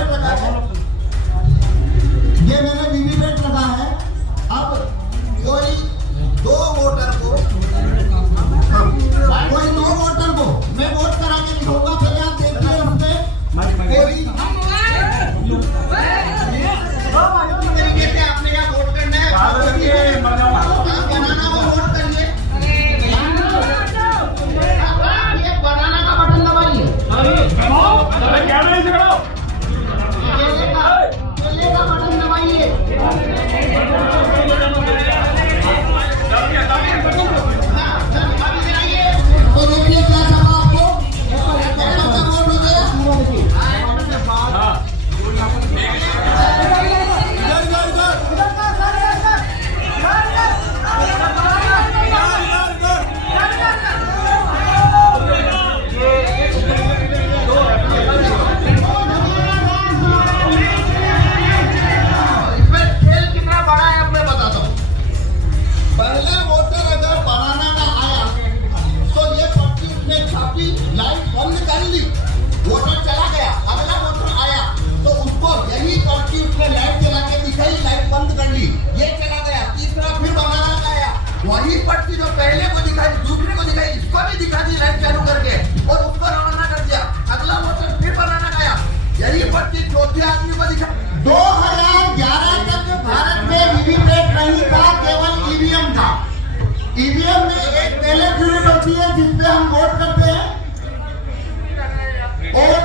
VVPAT लगा है, ये मैंने वीवीपैट लगा है। अब कोई दो वोटर को मैं वोट करा के दिखाऊंगा, पहले आप देखिए उसमें कोई तरीके से आपने यहाँ वोट करना है, बनाना वो वोट करिए, ये बनाना का बटन दबाइए, केले का बटन दबाइए, तो देखिए क्या चला आपको, वोट हो गया। वही पट्टी जो पहले को दिखाई, दूसरे को दिखाई, इसको भी दिखा दी लाइट चालू करके और उसको रवाना कर दिया। अगला वोटर फिर बनाना गया, यही पट्टी चौथे आदमी को दिखा। 2011 तक भारत में वीवीपैट नहीं था, केवल ईवीएम था। ईवीएम में एक बैलेट यूनिट होती है जिसपे हम वोट करते हैं और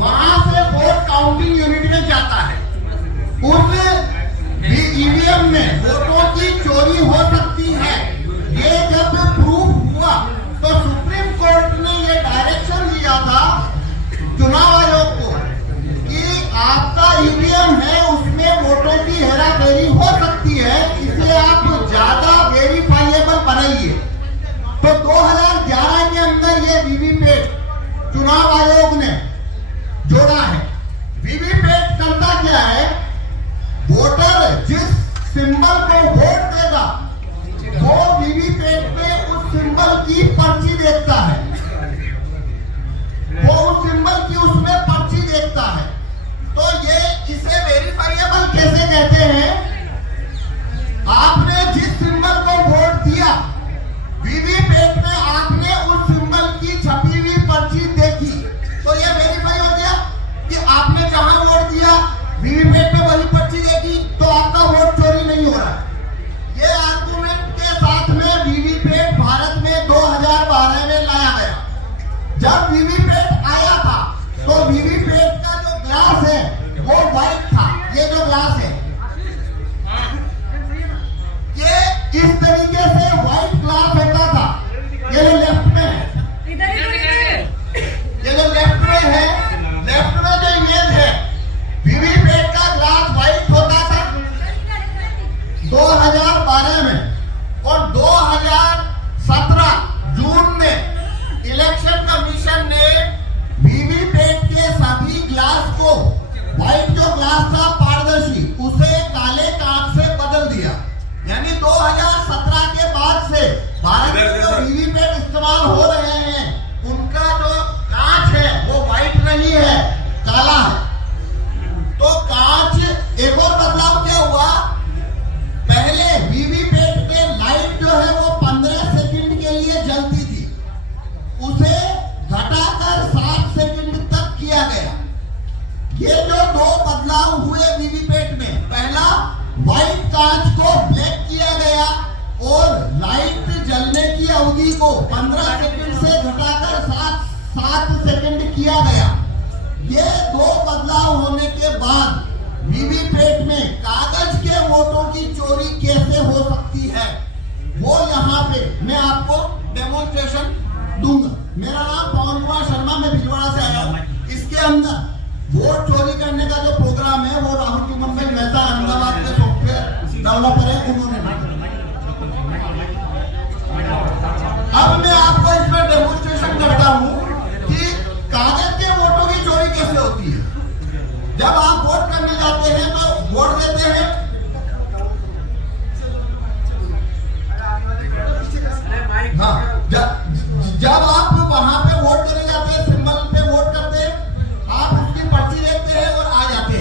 वहां से वोट काउंटिंग यूनिट में जाता है। उस ईवीएम में वोटों की चोरी हो सकती है, ये जब प्रूफ हुआ तो सुप्रीम कोर्ट ने ये डायरेक्शन दिया था चुनाव आयोग को कि आपका ईवीएम है उसमें वोटों की हेराफेरी हो सकती है, इसे आप ज्यादा वेरीफाइएबल बनाइए। तो 2011 के अंदर ये वीवीपैट चुनाव आयोग ने जोड़ा है। वीवीपैट करता क्या है, वोटर जिस सिंबल को वोट देगा वो वीवीपैट पे उस सिंबल की पर्ची देखता है, वो उस सिंबल की उसमें पर्ची देखता है। तो ये इसे वेरीफाइएबल कैसे कहते हैं, आपने जिस सिंबल को वोट दिया वीवीपैट में आपने उस सिंबल की छपी हुई पर्ची देखी तो ये वेरीफाई हो गया कि आपने जहां वोट दिया वीवीपैट में वही पर्ची देखी तो आपका वोट चोरी नहीं हो रहा। ये आर्गुमेंट के साथ में वीवीपैट भारत में 2012 में लाया गया। जब वीवीपैट आया था तो वीवीपैट का जो ग्लास है वो व्हाइट था, ये जो ग्लास है ये इस तरीके से व्हाइट ग्लास होता था। ये जो लेफ्ट में है, ये जो लेफ्ट में है, लेफ्ट में जो इमेज है वीवीपैट का ग्लास व्हाइट होता था 2012 में। और 2017 जून में इलेक्शन कमीशन ने वीवीपैट के सभी ग्लास को, व्हाइट जो ग्लास था पारदर्शी, उसे काले कांच से बदल दिया। यानी 2017 के बाद से भारत में जो वीवीपैट इस्तेमाल हो रहे हैं उनका जो कांच है वो व्हाइट नहीं है, काला है। तो कांच, एक और बदलाव क्या हुआ, पहले वीवीपैट पे लाइट जो है वो 15 सेकंड के लिए जलती थी, उसे घटाकर 7 सेकंड तक किया गया। ये जो दो बदलाव हुए वीवीपैट में, पहला व्हाइट कांच को ब्लैक किया गया और लाइट जलने की अवधि को 15 सेकंड से घटाकर 7 सेकंड किया गया। ये दो बदलाव होने के बाद वीवीपैट में कागज के वोटों की चोरी कैसे हो सकती है वो यहाँ पे मैं आपको डेमोन्स्ट्रेशन दूंगा। मेरा नाम पवन कुमार शर्मा, मैं भिलवाड़ा से आया हूँ। इसके अंदर वोट चोरी करने का जो प्रोग्राम है वो राहुल कुमार भाई मेहता अहमदाबाद के सॉफ्टवेयर डेवलपर है, उन्होंने। अब मैं आपको इसमें डेमोन्स्ट्रेशन करता हूँ कि कागज के वोटों की चोरी कैसे होती है। जब आप वोट करने जाते हैं तो वोट देते हैं, हाँ, जब आप वहां पे वोट देने जाते हैं, सिंबल पे वोट करते हैं, आप उसकी पर्ची देखते हैं और आ जाते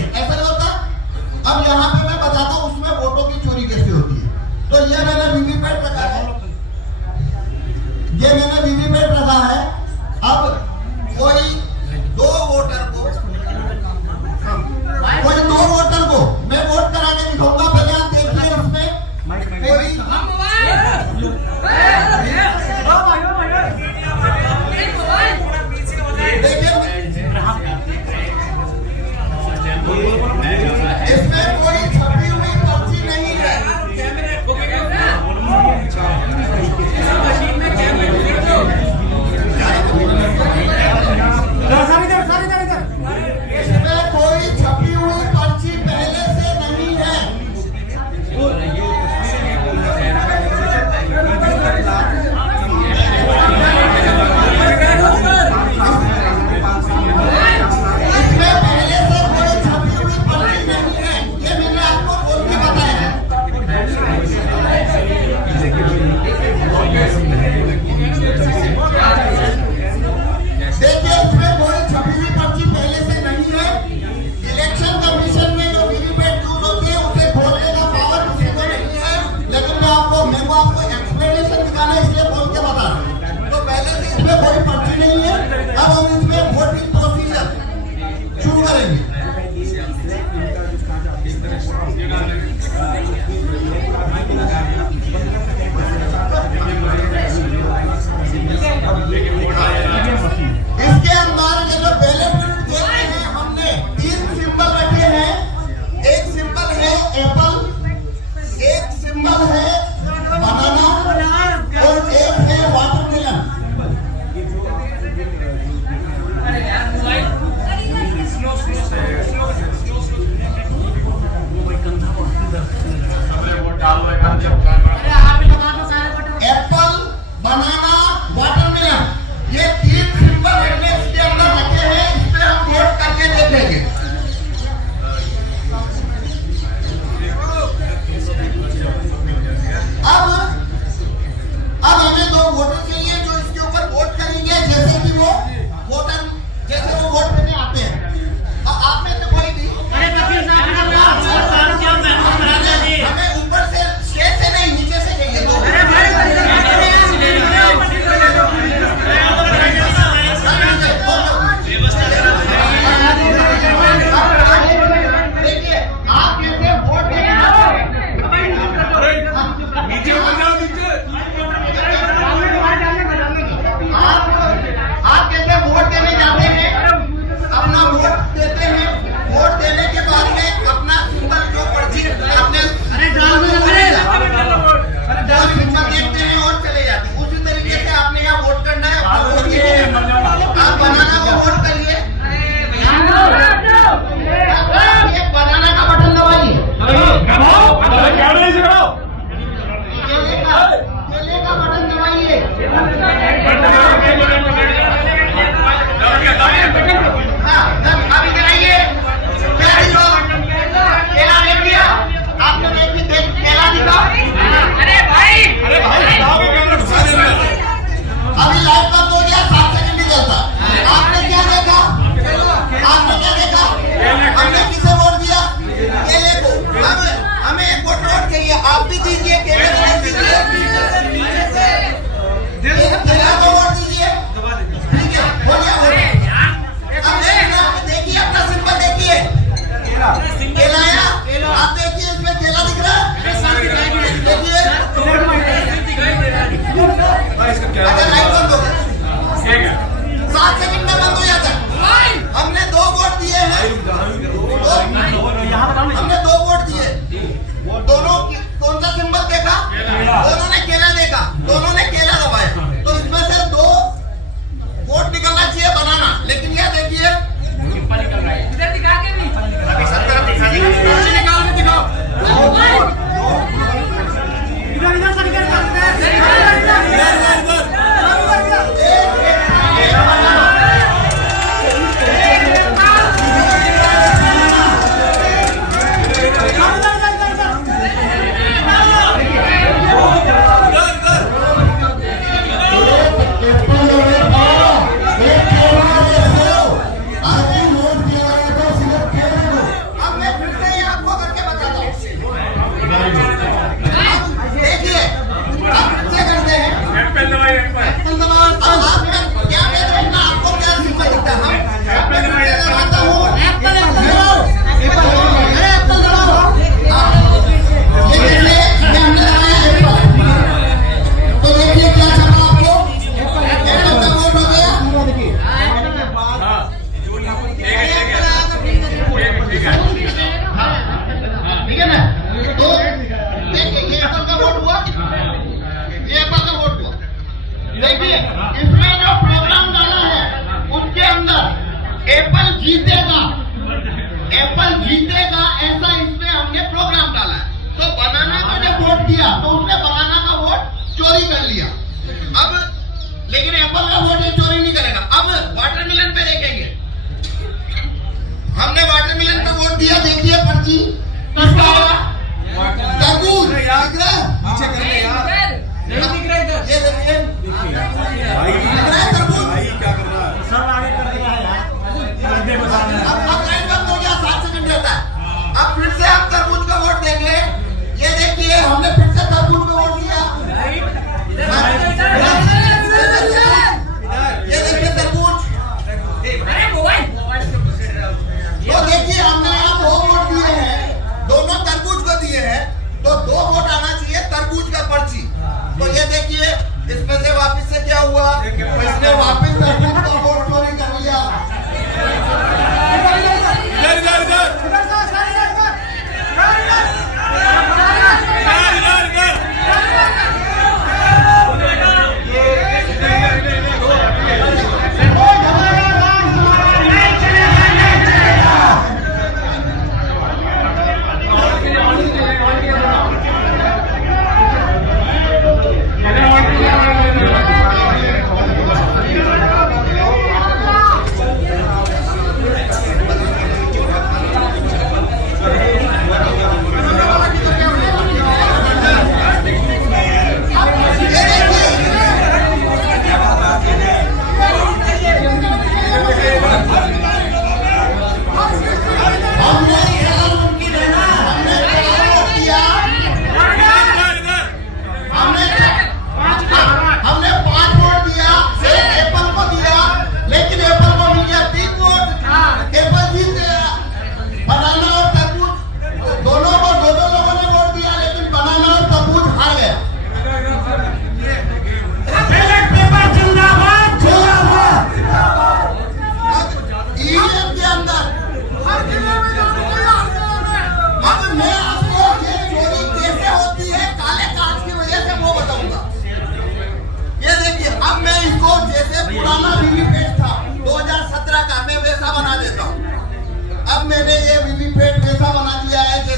एप्पल, बनाना, वाटरमेलन, ये 3 सिंबल हमने इसके अंदर रखे हैं, इस पे हम वोट करके देखेंगे। अब हमें 2 वोटर चाहिए जो इसके ऊपर वोट करेंगे, जैसे कि वो वोटर जैसे वो वोट देने आते हैं। अब आप में से कोई भी हमें ऊपर से स्टेज से नहीं, नीचे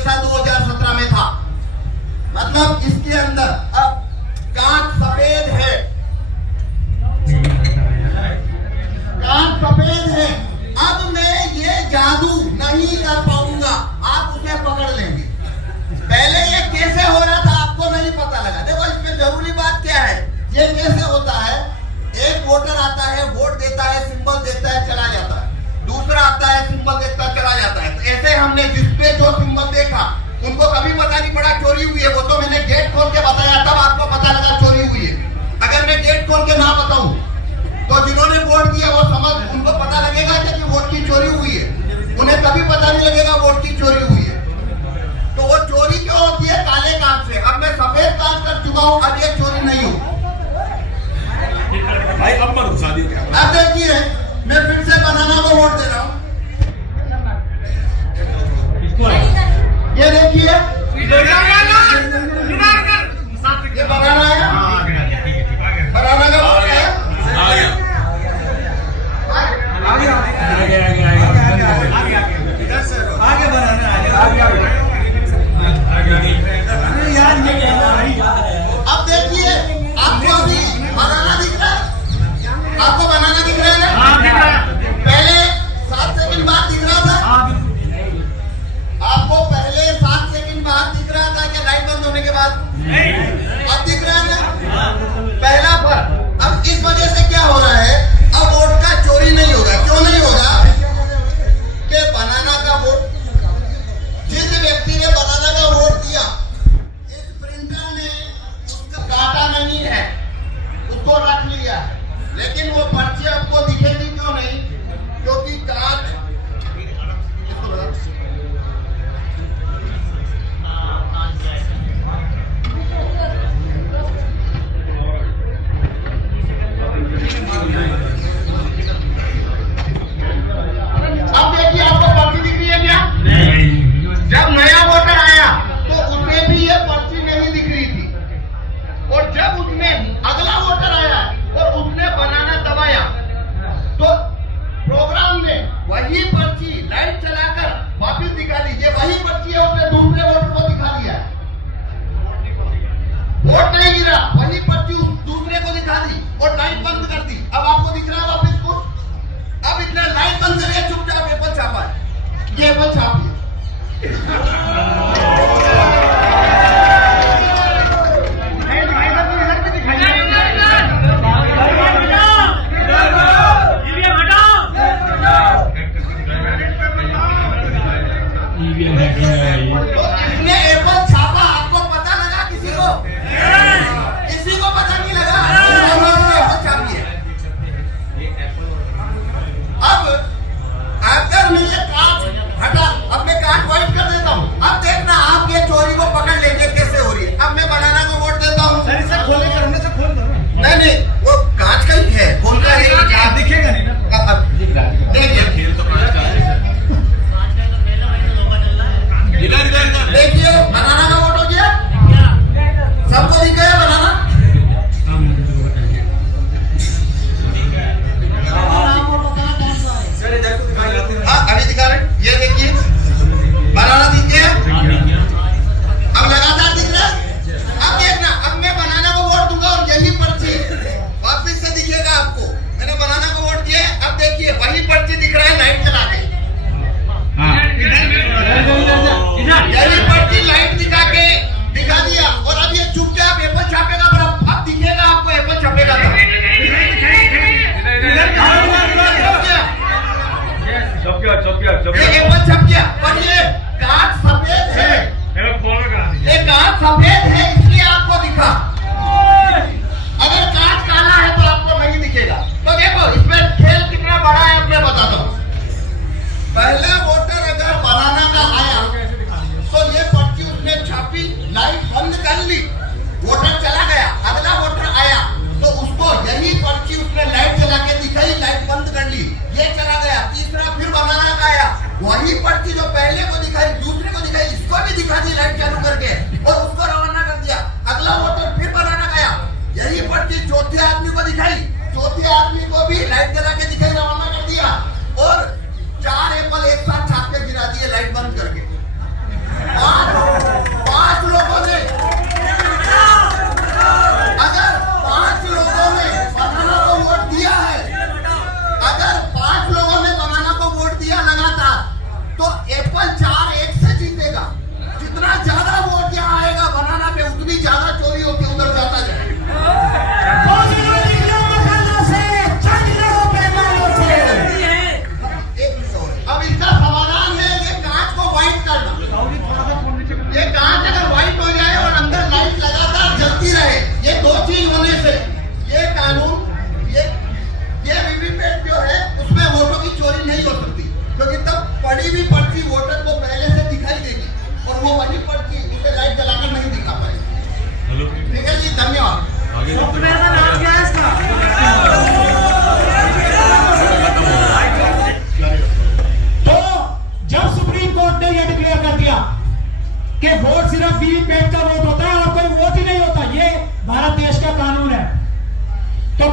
जैसा 2017 में था। मतलब इसके अंदर अब कांच सफेद है, कांच सफेद है। अब मैं ये जादू नहीं कर पाऊंगा, आप उसे पकड़ लेंगे। पहले ये कैसे हो रहा था आपको नहीं पता लगा। देखो इसमें जरूरी बात क्या है, ये कैसे होता है, एक वोटर आता है, वोट देता है, सिंबल देता है, चला जाता है। दूसरा आता है, सिंबल देता है, चला जाता है। तो ऐसे हमने जिसपे जो सिंबल देखा उनको कभी पता नहीं पड़ा चोरी हुई है। वो तो मैंने गेट खोल के बताया तब आपको पता लगा चोरी हुई है। अगर मैं गेट खोल के ना बताऊं तो जिन्होंने वोट दिया वो समझ, उनको पता लगेगा कि वोट की चोरी हुई है, उन्हें कभी पता नहीं लगेगा वोट की चोरी हुई है। तो वो चोरी क्यों होती है? काले कांच से। अब मैं सफेद कांच कर चुका हूं, अब ये चोरी नहीं हो भाई। अब मत घुसा दियो। अब देखिए मैं फिर से बनाना को वोट दे रहा हूं। ये देखिए ये बनाना है, बनाना का वोट है। आगे बनाना अब देखिए आपको अभी बनाना दिख रहा है, आपको बनाना दिख रहा है ना? पहले 7 सेकंड बाद दिख रहा था, आपको पहले 7 सेकंड बाद दिख रहा था क्या लाइट बंद होने के बाद? अब दिख रहा है ना? पहला फर्क। अब इस वजह से क्या हो रहा है, अब वोट का चोरी नहीं होगा। क्यों नहीं होगा? कि बनाना का वोट, जिस व्यक्ति ने बनाना का वोट दिया, इस प्रिंटर ने उसका काटा नहीं है, उसको रख लिया। लेकिन वो पर्ची आपको दिखेगी क्यों नहीं? क्योंकि कांच अब देखिए आपको पर्ची दिख रही है क्या? जब नया वोटर आया तो उसमें भी ये पर्ची नहीं दिख रही थी, और जब उसमें अगला वोटर आया और उसने बनाना दबाया तो प्रोग्राम ने वही पर्ची लाइट चलाकर वापस दिखा दी। ये वही पर्ची है, उसने दूसरे वोटर को दिखा दिया। वोट नहीं गिरा, वही पर्ची दूसरे को दिखा दी और लाइट बंद कर दी। अब आपको दिख रहा है वापस को। अब इतना लाइट बंद करिए, चुपचाप एप्पल छापा है, ये एप्पल छापिए। तो इसने एप्पल छापा, आपको पता लगा? किसी को पता नहीं लगा। एप्पल छापी है। अब अगर मैं ये कांच हटा,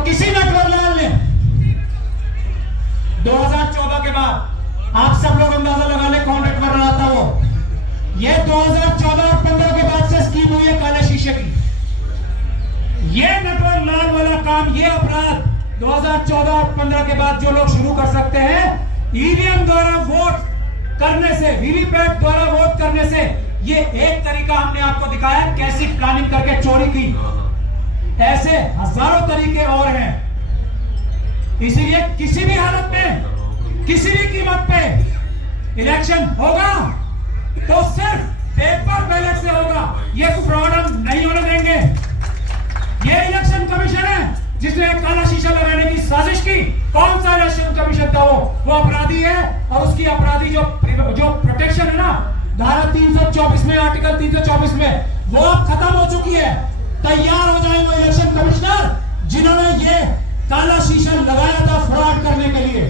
किसी नटवरलाल ने 2014 के बाद आप सब लोग अंदाजा लगा ले कौन नटवरलाल था वो। ये 2014 और 15 के बाद से स्कीम हुई है काले शीशे की। ये नटवरलाल वाला काम, ये अपराध 2014 और 15 के बाद जो लोग शुरू कर सकते हैं, ईवीएम द्वारा वोट करने से, वीवीपैट द्वारा वोट करने से, ये एक तरीका हमने आपको दिखाया कैसी प्लानिंग करके चोरी की। ऐसे हजारों तरीके और हैं। इसीलिए किसी भी हालत में, किसी भी कीमत पे इलेक्शन होगा तो सिर्फ पेपर बैलेट से होगा। ये फ्रॉड हम नहीं होने देंगे। ये इलेक्शन कमीशन है जिसने काला शीशा लगाने की साजिश की। कौन सा इलेक्शन कमीशन था वो अपराधी है। और उसकी अपराधी जो प्रोटेक्शन है ना, धारा 324 में, आर्टिकल 324 में, वो अब खत्म हो चुकी है। तैयार हो जाए वो इलेक्शन कमिश्नर जिन्होंने ये काला शीशा लगाया था फ्रॉड करने के लिए,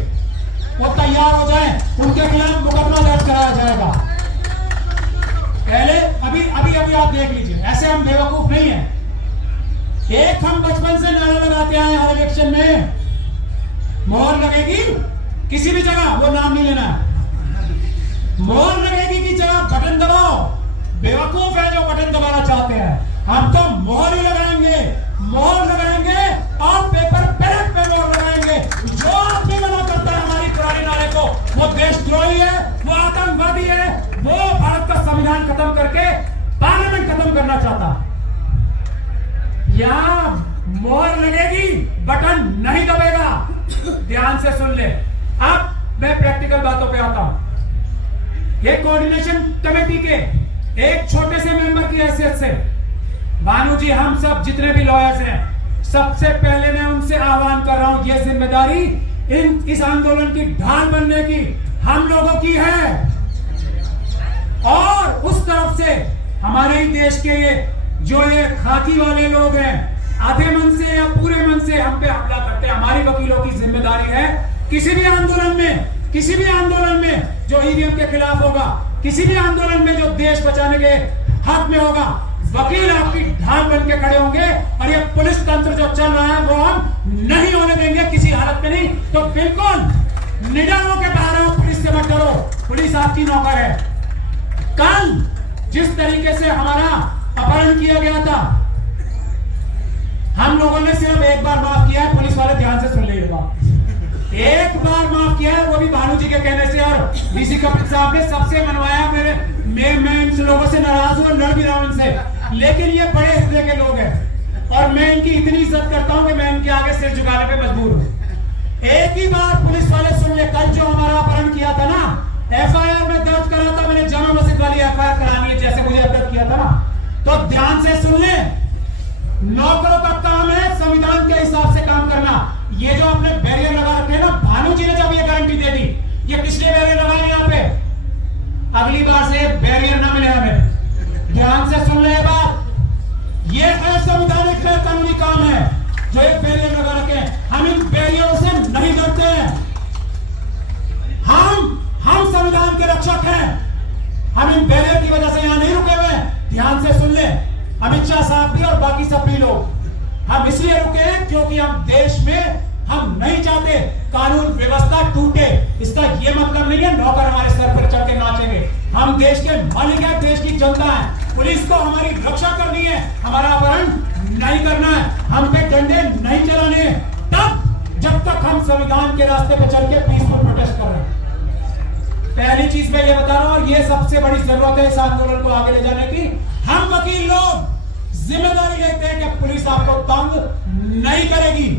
वो तैयार हो जाए, उनके खिलाफ मुकदमा दर्ज कराया जाएगा। पहले अभी आप देख लीजिए, ऐसे हम बेवकूफ नहीं है। एक हम बचपन से नारा लगाते आए हर इलेक्शन में, मोहर लगेगी किसी भी जगह, वो नाम नहीं लेना, मोहर लगेगी की जगह बटन दबाओ। बेवकूफ है जो बटन दबाना चाहते हैं। हम तो मोहर ही लगाएंगे, मोहर लगाएंगे और पेपर बैलेट पे मोहर लगाएंगे। जो आदमी मना करता है हमारी पुरानी नारे को, वो देशद्रोही है, वो आतंकवादी है, वो भारत का संविधान खत्म करके पार्लियामेंट खत्म करना चाहता। यहां मोहर लगेगी, बटन नहीं दबेगा। ध्यान से सुन ले। अब मैं प्रैक्टिकल बातों पे आता हूं। ये कोऑर्डिनेशन कमेटी के एक छोटे से मेंबर की हैसियत से, भानु जी, हम सब जितने भी लॉयर्स हैं, सबसे पहले मैं उनसे आह्वान कर रहा हूं, ये जिम्मेदारी इस आंदोलन की ढाल बनने की हम लोगों की है। और उस तरफ से हमारे ही देश के ये खाकी वाले लोग हैं, आधे मन से या पूरे मन से हम पे हमला करते हैं। हमारी वकीलों की जिम्मेदारी है, किसी भी आंदोलन में जो ईवीएम के खिलाफ होगा, किसी भी आंदोलन में जो देश बचाने के हक में होगा, वकील आपकी ढाल बन के खड़े होंगे। और ये पुलिस तंत्र जो चल रहा है वो हम नहीं होने देंगे किसी हालत में नहीं। तो बिल्कुल निडर होकर बाहर आओ, पुलिस से मत डरो, पुलिस आपकी नौकर है। कल जिस तरीके से हमारा अपहरण किया गया था, हम लोगों ने सिर्फ एक बार माफ किया है। पुलिस वाले ध्यान से सुन लीजिएगा, एक बार माफ किया है, वो भी भानु जी के कहने से। और डीसी कपिल साहब ने सबसे मनवाया। मैं इन लोगों से नाराज हूं, लड़ भी रहा हूं इनसे, लेकिन ये बड़े हृदय के लोग हैं और मैं इनकी इतनी इज्जत करता हूं कि मैं इनके आगे सिर झुकाने पे मजबूर हूं। एक ही बार पुलिस वाले सुन ले, कल जो हमारा अपहरण किया था ना, एफआईआर में दर्ज करा था मैंने, जामा मस्जिद वाली एफआईआर करानी है जैसे मुझे अवगत किया था ना। तो ध्यान से सुन ले, नौकरों का काम है संविधान के हिसाब से काम करना। ये जो आपने बैरियर लगा रखे हैं ना, भानु जी ने जब ये गारंटी दे दी, ये पिछले बैरियर लगाए यहाँ पे, अगली बार से बैरियर ना मिले हमें। ध्यान से सुन ले बात, ये है संवैधानिक है, कानूनी काम है जो एक बैरियर लगा रखे हैं। हम इन बैरियरों से नहीं डरते हैं। हम संविधान के रक्षक हैं। हम इन बैरियर की वजह से यहां नहीं रुके हुए हैं। ध्यान से सुन ले, अमित शाह साहब भी और बाकी सब भी लोग, हम इसलिए रुके हैं क्योंकि हम देश में हम नहीं चाहते कानून व्यवस्था टूटे। इसका ये मतलब नहीं है नौकर हमारे सर पर चढ़ के नाचेंगे। हम देश के मालिक हैं, देश की जनता है। पुलिस को हमारी रक्षा करनी है, हमारा अपहरण नहीं करना है, हम पे डंडे नहीं चलाने, तब जब तक हम संविधान के रास्ते पे चल के पीसफुल प्रोटेस्ट कर रहे हैं। पहली चीज मैं ये बता रहा हूं, और ये सबसे बड़ी जरूरत है इस आंदोलन को आगे ले जाने की। हम वकील लोग जिम्मेदारी लेते हैं कि पुलिस आपको तंग नहीं करेगी।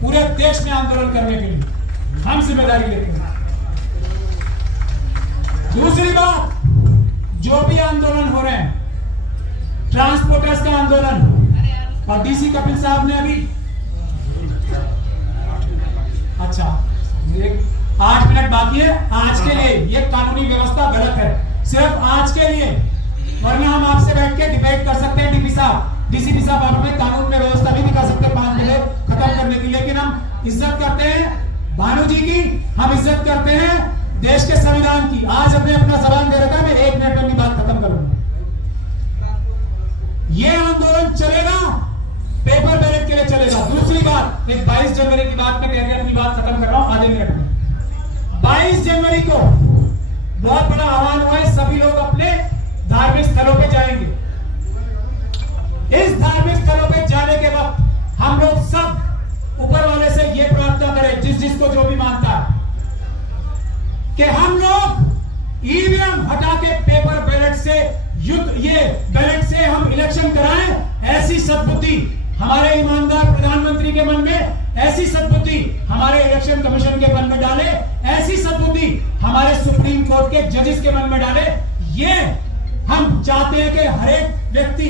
पूरे देश में आंदोलन करने के लिए हम जिम्मेदारी लेते हैं। दूसरी बात, जो भी आंदोलन हो रहे हैं, ट्रांसपोर्टर्स का आंदोलन, और डीसी कपिल साहब ने अभी 8 मिनट बाकी है आज के लिए। ये कानूनी व्यवस्था गलत है, सिर्फ आज के लिए, वरना हम आपसे बैठ के डिबेट कर सकते हैं। डीसीपी साहब आप अपने कानून में व्यवस्था नहीं दिखा सकते 5 मिनट खत्म करने की, लेकिन हम इज्जत करते हैं भानु जी की, हम इज्जत करते हैं देश के संविधान की। आज हमने अपना जबान दे रखा है, मैं 1 मिनट में अपनी बात खत्म करूंगा। ये आंदोलन चलेगा पेपर बैलेट के लिए चलेगा। दूसरी बात, एक 22 जनवरी की बात में कहकर अपनी बात खत्म कर रहा हूं आधे मिनट में। 22 जनवरी को बहुत बड़ा आह्वान हुआ है, सभी लोग अपने धार्मिक स्थलों पे जाएंगे। इस धार्मिक स्थलों पे जाने के वक्त हम लोग सब ऊपर वाले से ये प्रार्थना करें, जिसको जो भी मानता है, कि हम लोग ईवीएम हटा के पेपर बैलेट से ये बैलेट से हम इलेक्शन कराएं। ऐसी सद्बुद्धि हमारे ईमानदार प्रधानमंत्री के मन में, ऐसी सद्बुद्धि हमारे इलेक्शन कमीशन के मन में डाले, ऐसी सद्बुद्धि हमारे सुप्रीम कोर्ट के जजेस के मन में डाले। ये हम चाहते हैं कि हर एक व्यक्ति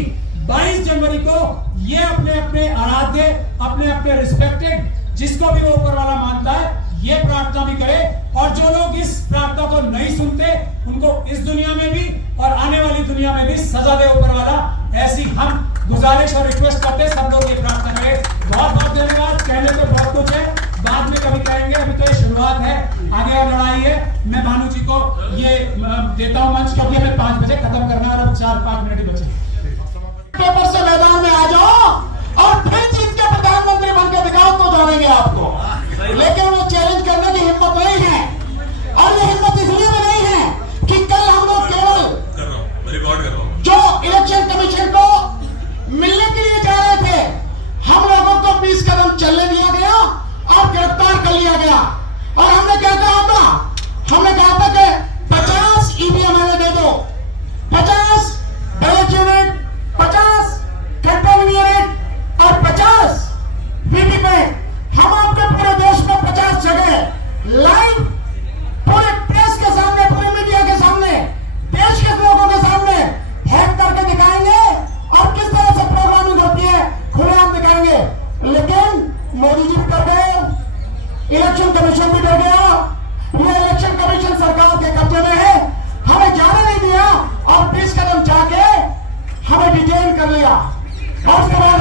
22 जनवरी को ये अपने अपने आराध्य, अपने अपने रिस्पेक्टेड, जिसको भी वो ऊपर वाला मानता है, ये प्रार्थना भी करे। और जो लोग इस प्रार्थना को नहीं सुनते, उनको इस दुनिया में भी और आने वाली दुनिया में भी सजा दे ऊपर वाला। ऐसी हम गुजारिश और रिक्वेस्ट करते हैं, सब लोग ये प्रार्थना करें। बहुत बहुत धन्यवाद। कहने को बहुत कुछ है, बाद में कभी कहेंगे, अभी तो ये शुरुआत है, आगे और लड़ाई है। मैं भानु जी को ये देता हूं मंच, क्योंकि हमें 5 बजे खत्म करना है और अब 4-5 मिनट ही बचे। पेपर से मैदान में आ जाओ और फिर जीत के प्रधानमंत्री बन के दिखाओ तो जानेंगे आपको। लेकिन वो चैलेंज करने की हिम्मत नहीं है, और ये हिम्मत इसलिए भी नहीं है कि कल हम लोग केवल रिकॉर्ड कर रहा हूं जो इलेक्शन कमीशन को मिलने के लिए जा रहे थे, हम लोगों को 20 कदम चलने दिया गया और गिरफ्तार कर लिया गया। और हमने क्या कहा था? हमने कहा था कि 50 ईवीएम हमें दे दो, 50 बैलेट यूनिट, 50 कंट्रोलिंग यूनिट और 50 वीवीपैट। हम आपके पूरे देश में 50 जगह लाइव पूरे प्रेस के सामने, पूरे मीडिया के सामने, देश के लोगों के सामने हैक करके दिखाएंगे और किस तरह से प्रोग्रामिंग होती है खुलेआम दिखाएंगे। लेकिन मोदी जी भी डर गए, इलेक्शन कमीशन भी डर गया। ये इलेक्शन कमीशन सरकार के कब्जे में है, हमें जाने नहीं दिया और 20 कदम जाके हमें डिटेन कर लिया। और उसके बाद